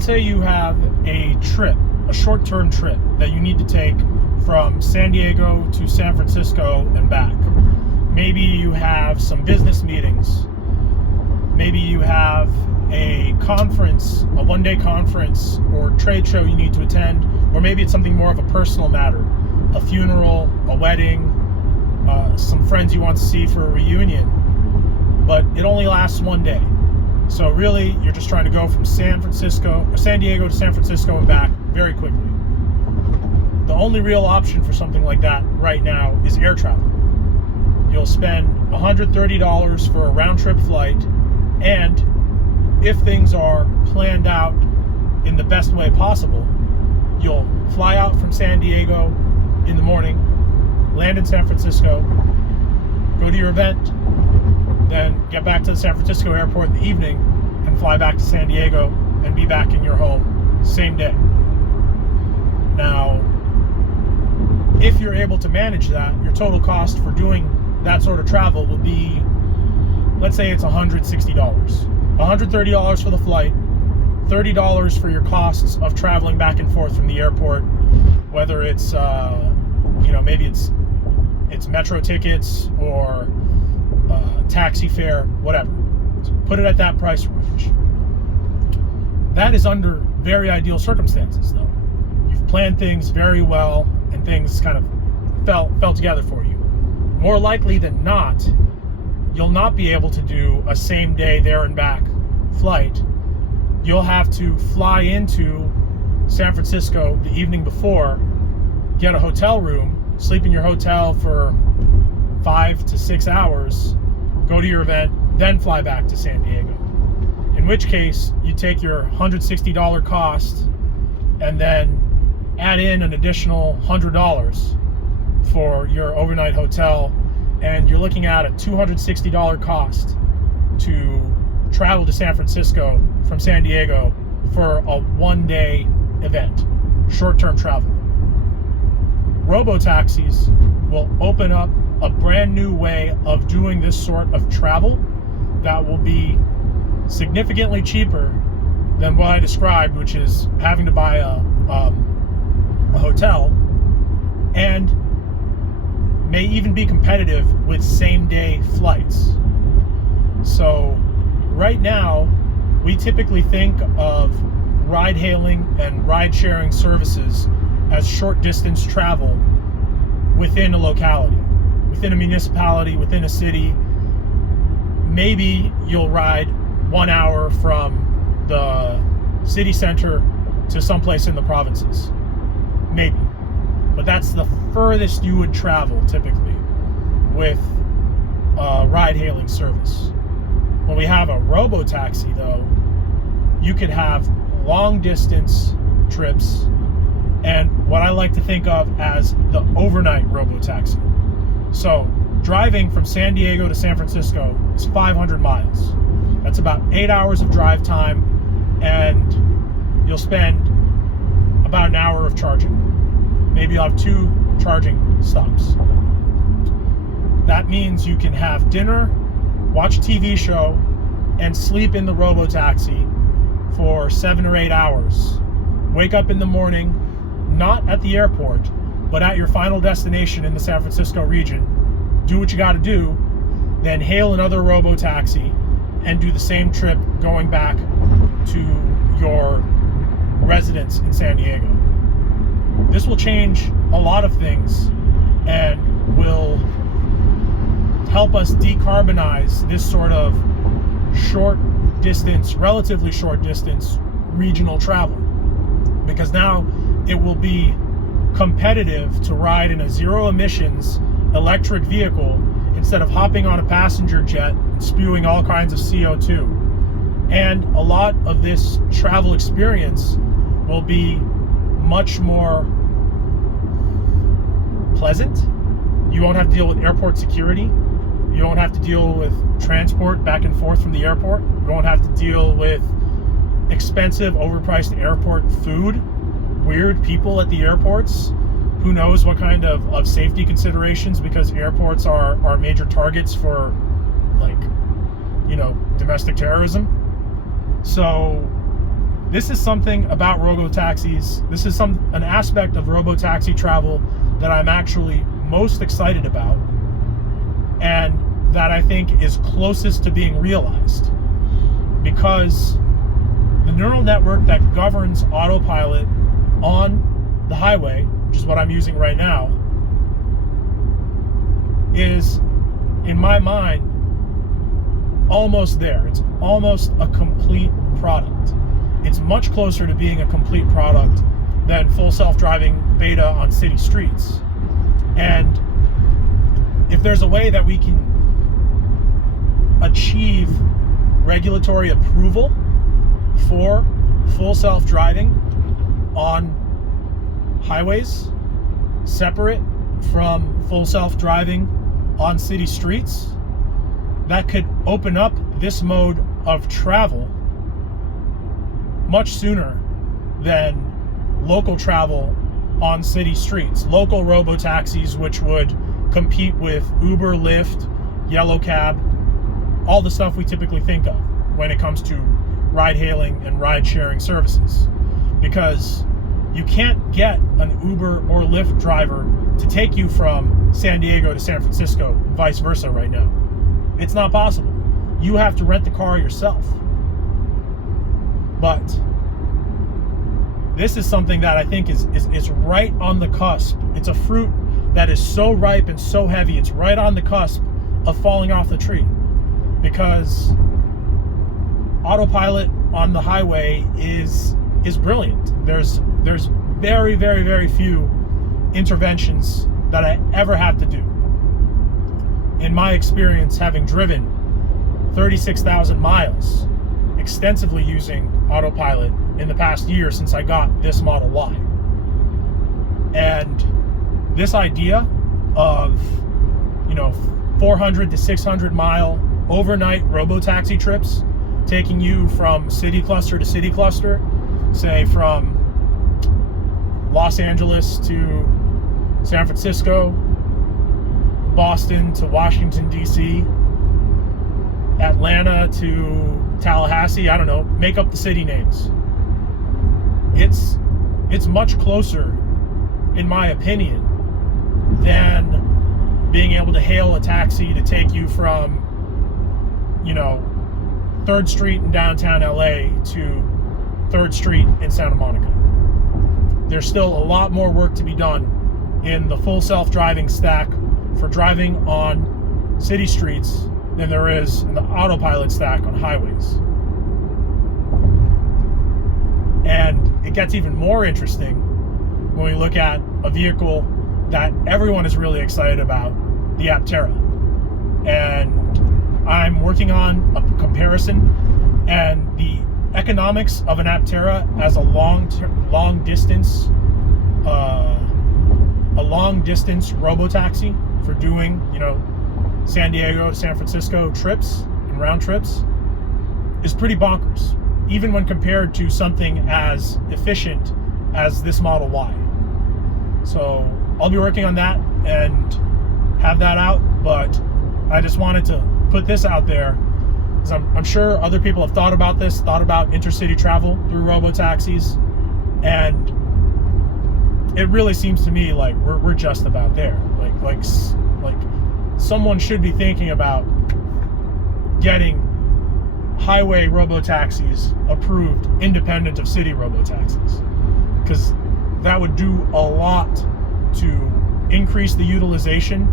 let's say you have a trip, a short-term trip that you need to take from San Diego to San Francisco and back. Maybe you have some business meetings. Maybe you have a conference, a one-day conference or trade show you need to attend, or maybe it's something more of a personal matter, a funeral, a wedding, some friends you want to see for a reunion, but it only lasts one day. So really, you're just trying to go from San Diego to San Francisco and back very quickly. The only real option for something like that right now is air travel. You'll spend $130 for a round-trip flight, and if things are planned out in the best way possible, you'll fly out from San Diego in the morning, land in San Francisco, go to your event, then get back to the San Francisco airport in the evening and fly back to San Diego and be back in your home same day. Now, if you're able to manage that, your total cost for doing that sort of travel will be, let's say it's $160. $130 for the flight, $30 for your costs of traveling back and forth from the airport, whether it's, maybe it's metro tickets or taxi fare, whatever. So put it at that price range. That is under very ideal circumstances, though. You've planned things very well and things kind of fell together for you. More likely than not, you'll not be able to do a same day there and back flight. You'll have to fly into San Francisco the evening before, get a hotel room, sleep in your hotel for 5 to 6 hours, go to your event, then fly back to San Diego. In which case, you take your $160 cost and then add in an additional $100 for your overnight hotel, and you're looking at a $260 cost to travel to San Francisco from San Diego for a one-day event, short-term travel. Robotaxis will open up a brand new way of doing this sort of travel that will be significantly cheaper than what I described, which is having to buy a hotel, and may even be competitive with same-day flights. So right now, we typically think of ride-hailing and ride-sharing services as short-distance travel within a locality, within a municipality, within a city. Maybe you'll ride 1 hour from the city center to someplace in the provinces. Maybe. But that's the furthest you would travel typically with a ride-hailing service. When we have a robotaxi, though, you could have long-distance trips and what I like to think of as the overnight robotaxi. So driving from San Diego to San Francisco is 500 miles. That's about 8 hours of drive time, and you'll spend about an hour of charging. Maybe you'll have 2 charging stops. That means you can have dinner, watch a TV show, and sleep in the robotaxi for 7 or 8 hours. Wake up in the morning, not at the airport, but at your final destination in the San Francisco region. Do what you got to do, then hail another robotaxi and do the same trip going back to your residence in San Diego. This will change a lot of things and will help us decarbonize this sort of short distance, relatively short distance regional travel, because now it will be competitive to ride in a zero emissions electric vehicle instead of hopping on a passenger jet and spewing all kinds of CO2. And a lot of this travel experience will be much more pleasant. You won't have to deal with airport security. You won't have to deal with transport back and forth from the airport. You won't have to deal with expensive, overpriced airport food, weird people at the airports, who knows what kind of safety considerations, because airports are major targets for, like, domestic terrorism. So this is something about robotaxis. This is an aspect of robotaxi travel that I'm actually most excited about, and that I think is closest to being realized, because the neural network that governs autopilot on the highway, which is what I'm using right now, is, in my mind, almost there. It's almost a complete product. It's much closer to being a complete product than full self-driving beta on city streets. And if there's a way that we can achieve regulatory approval for full self-driving on highways, separate from full self-driving on city streets, that could open up this mode of travel much sooner than local travel on city streets. Local robotaxis, which would compete with Uber, Lyft, Yellow Cab, all the stuff we typically think of when it comes to ride-hailing and ride-sharing services. Because you can't get an Uber or Lyft driver to take you from San Diego to San Francisco, vice versa right now. It's not possible. You have to rent the car yourself. But this is something that I think is right on the cusp. It's a fruit that is so ripe and so heavy, it's right on the cusp of falling off the tree. Because autopilot on the highway is brilliant. There's very, very, very few interventions that I ever have to do. In my experience, having driven 36,000 miles extensively using autopilot in the past year since I got this Model Y. And this idea of, 400 to 600 mile overnight robotaxi trips, taking you from city cluster to city cluster, say from Los Angeles to San Francisco, Boston to Washington, D.C., Atlanta to Tallahassee, I don't know, make up the city names. It's much closer, in my opinion, than being able to hail a taxi to take you from, 3rd Street in downtown LA to 3rd Street in Santa Monica. There's still a lot more work to be done in the full self-driving stack for driving on city streets than there is in the autopilot stack on highways. And it gets even more interesting when we look at a vehicle that everyone is really excited about, the Aptera. And I'm working on a comparison, and the economics of an Aptera as a long distance robotaxi for doing, San Diego to San Francisco trips and round trips is pretty bonkers, even when compared to something as efficient as this Model Y. So I'll be working on that and have that out, but I just wanted to put this out there because I'm sure other people have thought about intercity travel through robotaxis, and it really seems to me like we're just about there. Like someone should be thinking about getting highway robotaxis approved independent of city robotaxis, because that would do a lot to increase the utilization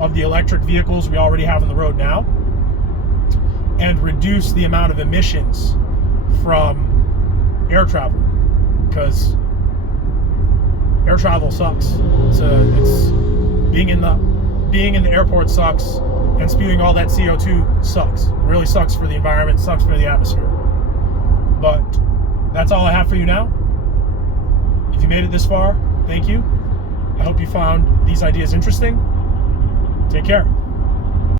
of the electric vehicles we already have on the road now, and reduce the amount of emissions from air travel, because air travel sucks. It's being in the airport sucks, and spewing all that CO2 sucks. It really sucks for the environment, sucks for the atmosphere. But that's all I have for you now. If you made it this far, thank you. I hope you found these ideas interesting. Take care.